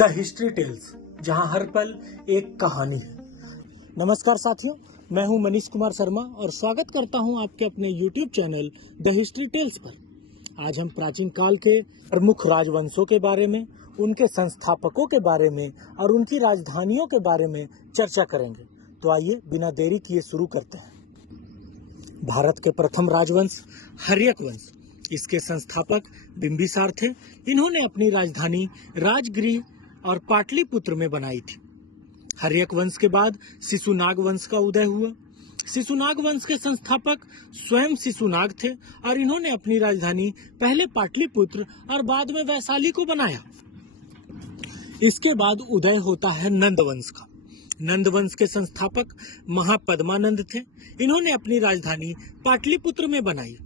The history tales, जहां हर पल एक कहानी है। नमस्कार साथियों, मैं हूं मनीष कुमार शर्मा और स्वागत करता हूं आपके अपने YouTube channel the history tales पर। आज हम प्राचीन काल के प्रमुख राजवंशों के बारे में, उनके संस्थापकों के बारे में और उनकी राजधानियों के बारे में चर्चा करेंगे। तो आइए बिना देरी किए शुरू करते हैं। भारत के प्रथम राजवंश हर्यक वंश, इसके संस्थापक बिंबिसार थे। इन्होंने अपनी राजधानी राजगृह और पाटलिपुत्र में बनाई थी। हर्यक वंश के बाद शिशुनाग वंश का उदय हुआ। शिशुनाग वंश के संस्थापक स्वयं शिशुनाग थे और इन्होंने अपनी राजधानी पहले पाटलिपुत्र और बाद में वैशाली को बनाया। इसके बाद उदय होता है नंद वंश का। नंद वंश के संस्थापक महापद्मानंद थे। इन्होंने अपनी राजधानी पाटलिपुत्र में बनाई।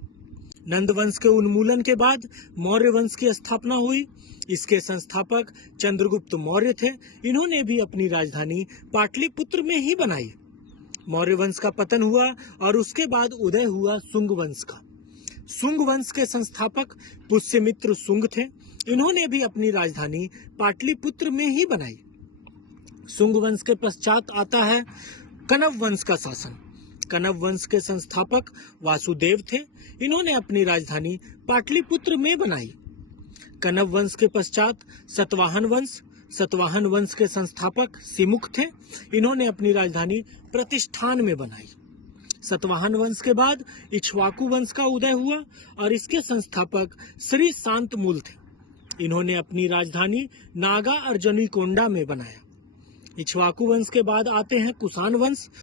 नंद वंश के उन्मूलन के बाद मौर्य वंश की स्थापना हुई। इसके संस्थापक चंद्रगुप्त मौर्य थे। इन्होंने भी अपनी राजधानी पाटलिपुत्र में ही बनाई। मौर्य वंश का पतन हुआ और उसके बाद उदय हुआ शुंग वंश का। शुंग वंश के संस्थापक पुष्यमित्र शुंग थे। इन्होंने भी अपनी राजधानी पाटलिपुत्र में ही बनाई। शुंग वंश के पश्चात आता है कण्व वंश का शासन। कण्व वंश के संस्थापक वासुदेव थे। इन्होंने अपनी राजधानी पाटलिपुत्र में बनाई। कण्व वंश के पश्चात सतवाहन वंश। सतवाहन वंश के संस्थापक सिमुख थे। इन्होंने अपनी राजधानी प्रतिष्ठान में बनाई। सतवाहन वंश के बाद इक्ष्वाकु वंश का उदय हुआ और इसके संस्थापक श्री शांतमूल थे। इन्होंने अपनी राजधानी नागा और जनीकोंडा में बनाया। इक्ष्वाकु वंश के बाद आते हैं कुषाण वंश।